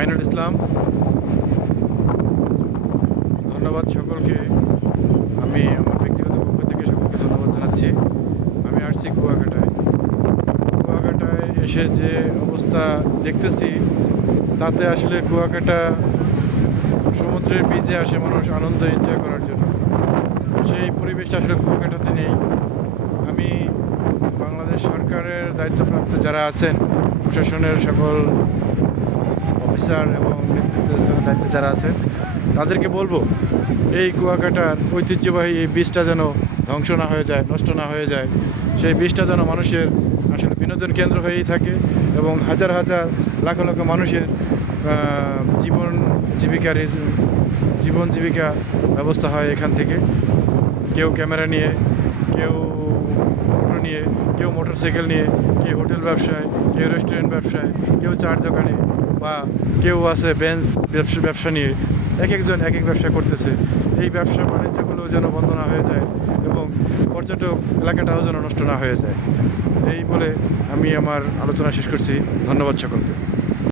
মাইনুল ইসলাম। ধন্যবাদ সকলকে। আমি আমার ব্যক্তিগত পক্ষ থেকে সকলকে ধন্যবাদ জানাচ্ছি। আমি আসছি কুয়াকাটায় এসে যে অবস্থা দেখতেছি, তাতে আসলে কুয়াকাটা সমুদ্রের বিচে আসে মানুষ আনন্দ এনজয় করার জন্য। সেই পরিবেশটা আসলে কুয়াকাটাতে নেই। আমি বাংলাদেশ সরকারের দায়িত্বপ্রাপ্ত যারা আছেন, প্রশাসনের সকল অফিসার এবং নেতৃত্বের দায়িত্বে যারা আছেন, তাদেরকে বলবো এই কুয়াকাটার ঐতিহ্যবাহী এই বীজটা যেন ধ্বংস না হয়ে যায়, নষ্ট না হয়ে যায়। সেই বীজটা যেন মানুষের আসলে বিনোদন কেন্দ্র হয়েই থাকে এবং হাজার হাজার লাখ লাখ মানুষের জীবন জীবিকা ব্যবস্থা হয় এখান থেকে। কেউ ক্যামেরা নিয়ে, কেউ অটো নিয়ে, কেউ মোটরসাইকেল নিয়ে, কেউ হোটেল ব্যবসায়, কেউ রেস্টুরেন্ট ব্যবসায়, কেউ চার দোকানে, বা কেউ আছে বেঞ্চ ব্যবসা নিয়ে। এক একজন এক এক ব্যবসা করতেছে। এই ব্যবসা বাণিজ্যগুলো যেন বন্ধ না হয়ে যায় এবং পর্যটক এলাকাটাও যেন নষ্ট না হয়ে যায়। এই বলে আমি আমার আলোচনা শেষ করছি। ধন্যবাদ সকলকে।